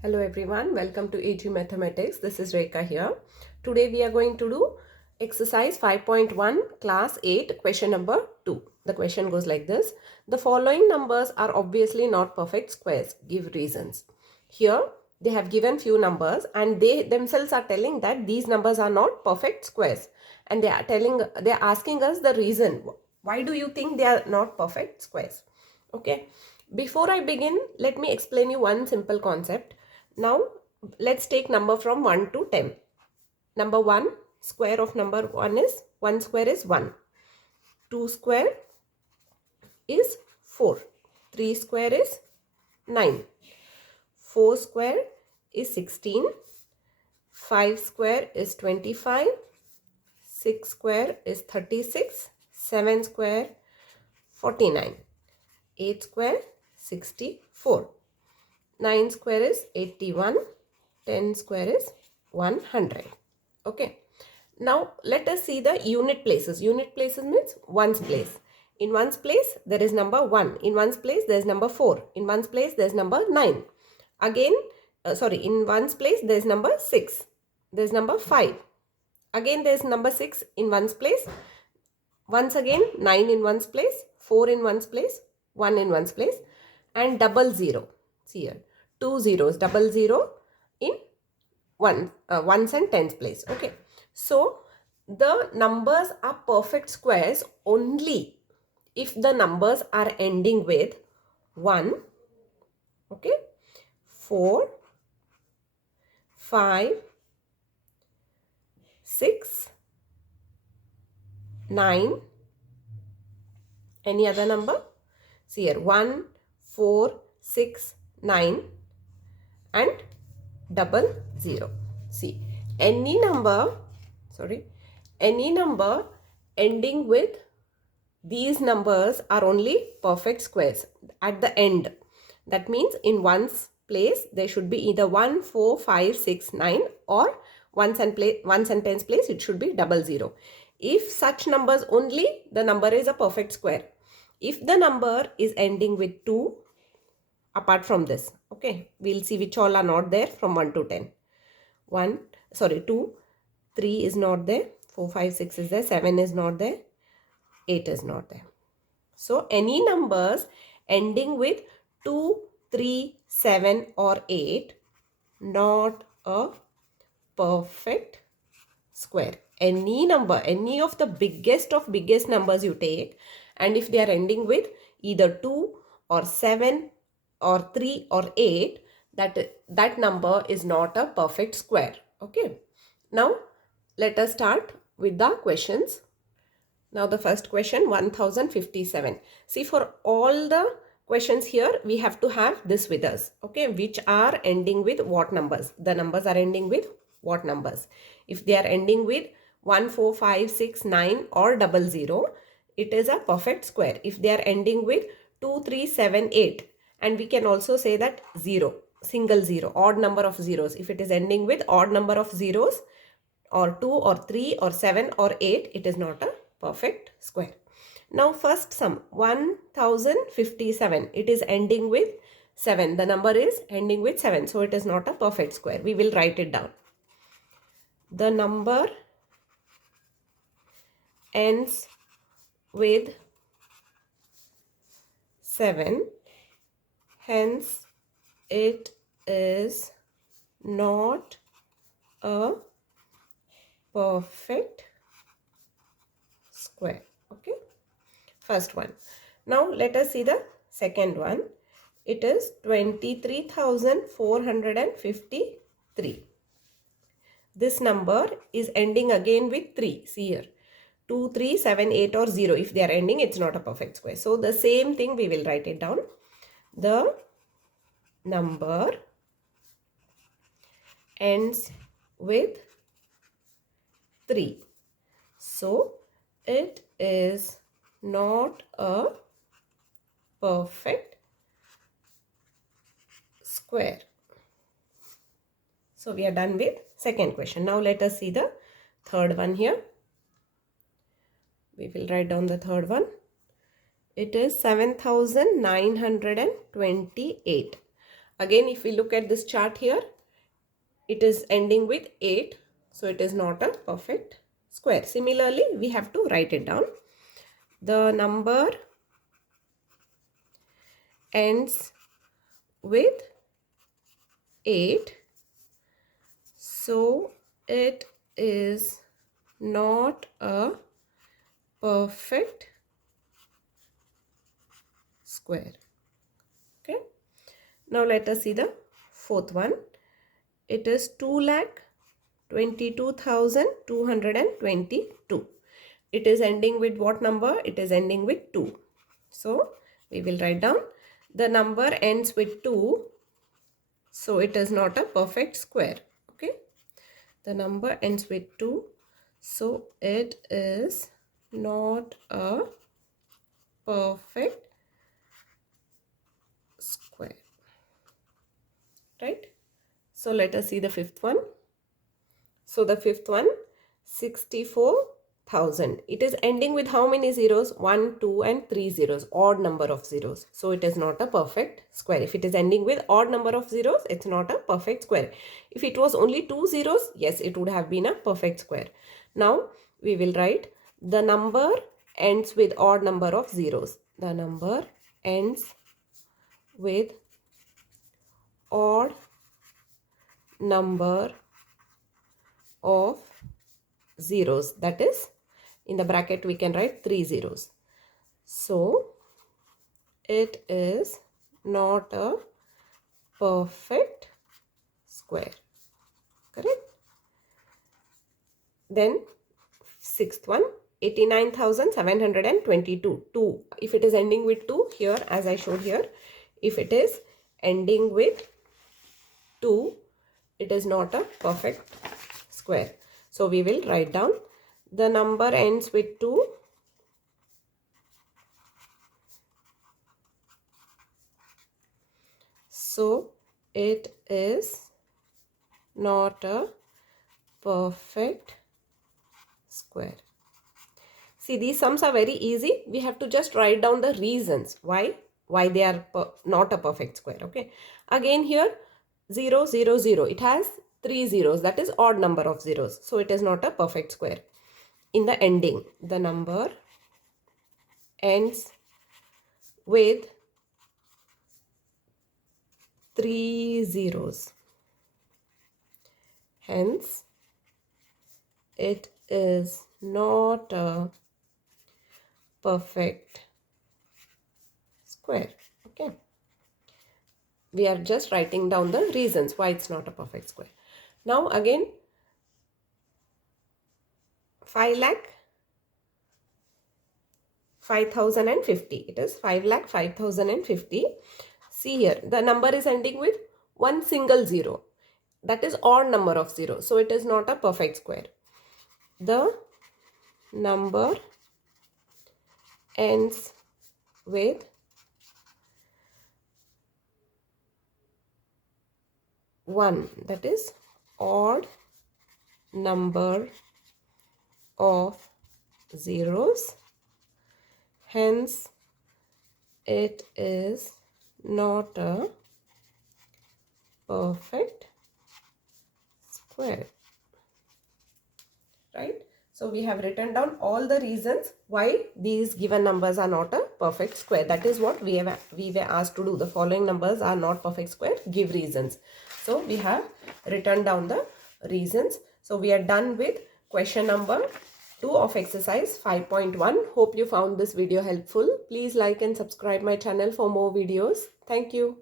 Hello everyone, welcome to AG Mathematics. This is Rekha here. Today we are going to do exercise 5.1 class 8 question number 2. The question goes like this. The following numbers are obviously not perfect squares. Give reasons. Here they have given few numbers and they themselves are telling that these numbers are not perfect squares. And they are asking us the reason. Why do you think they are not perfect squares? Okay. Before I begin, let me explain you one simple concept. Now, let's take number from 1 to 10. Number 1, square of number 1 square is 1. 2 square is 4. 3 square is 9. 4 square is 16. 5 square is 25. 6 square is 36. 7 square 49. 8 square 64. 9 square is 81. 10 square is 100. Okay. Now let us see the unit places. Unit places means ones place. In ones place there is number 1. In ones place there is number 4. In ones place there is number 9. Again, in ones place there is number 6. There is number 5. Again there is number 6 in ones place. Once again 9 in ones place, 4 in ones place, 1 in ones place, and double 0. See here, 2 zeros, double 0 in ones and tens place. Okay. So the numbers are perfect squares only if the numbers are ending with 1, okay, 4, 5, 6, 9, any other number? See here, 1, 4, 6, 9 and double 0. See, any number ending with these numbers are only perfect squares at the end. That means in ones place there should be either 1, 4, 5, 6, 9 or ones and tens place it should be double 0. If such numbers only, the number is a perfect square. If the number is ending with 2, apart from this, okay, we'll see which all are not there from 1 to 10. 2, 3 is not there, 4, 5, 6 is there, 7 is not there, 8 is not there. So any numbers ending with 2, 3, 7 or 8, not a perfect square. Any number, any of the biggest of biggest numbers you take, and if they are ending with either 2 or 7 or 3 or 8, that number is not a perfect square. Okay. Now let us start with the questions. Now the first question, 1057. See, for all the questions here we have to have this with us, okay, which are ending with what numbers. The numbers are ending with what numbers. If they are ending with 1, 4, 5, 6, 9 or double 0, it is a perfect square. If they are ending with 2, 3, 7, 8, and we can also say that 0, single 0, odd number of zeros. If it is ending with odd number of zeros or 2 or 3 or 7 or 8, it is not a perfect square. Now first sum, 1057, it is ending with 7. The number is ending with 7, so it is not a perfect square. We will write it down. The number ends with 7, hence it is not a perfect square. Okay, first one. Now let us see the second one. It is 23,453. This number is ending again with 3. See here, 2, 3, 7, 8 or 0. If they are ending, it's not a perfect square. So the same thing we will write it down. The number ends with 3. So it is not a perfect square. So we are done with second question. Now let us see the third one here. We will write down the third one. It is 7,928. Again, if we look at this chart here, it is ending with 8. So it is not a perfect square. Similarly, we have to write it down. The number ends with 8. So it is not a perfect square. Okay. Now let us see the fourth one. It is 2,22,222. It is ending with what number? It is ending with 2. So we will write down the number ends with 2. So it is not a perfect square. Okay. The number ends with 2. So it is not a perfect square. Right. So let us see the fifth one. So the fifth one, 64,000. It is ending with how many zeros? 1, 2 and 3 zeros. Odd number of zeros. So it is not a perfect square. If it is ending with odd number of zeros, it's not a perfect square. If it was only 2 zeros, yes, it would have been a perfect square. Now we will write the number ends with odd number of zeros. The number ends with odd number of zeros. That is, in the bracket we can write 3 zeros. So it is not a perfect square. Correct? Then sixth one, 89,722. 2. If it is ending with 2, here as I showed here, if it is ending with 2, it is not a perfect square. So we will write down the number ends with 2. So it is not a perfect square. See, these sums are very easy. We have to just write down the reasons why they are not a perfect square. Okay. Again here 0, 0, 0. It has 3 zeros. That is odd number of zeros. So it is not a perfect square. In the ending, the number ends with 3 zeros. Hence, it is not a perfect square. Okay. We are just writing down the reasons why it's not a perfect square. Now again, 5,05,050. It is 5,05,050. See here, the number is ending with one single zero. That is odd number of zeros. So it is not a perfect square. The number ends with one. That is odd number of zeros. Hence, it is not a perfect square. Right? So we have written down all the reasons why these given numbers are not a perfect square. That is what we were asked to do. The following numbers are not perfect square. Give reasons. So we have written down the reasons. So we are done with question number 2 of exercise 5.1. Hope you found this video helpful. Please like and subscribe my channel for more videos. Thank you.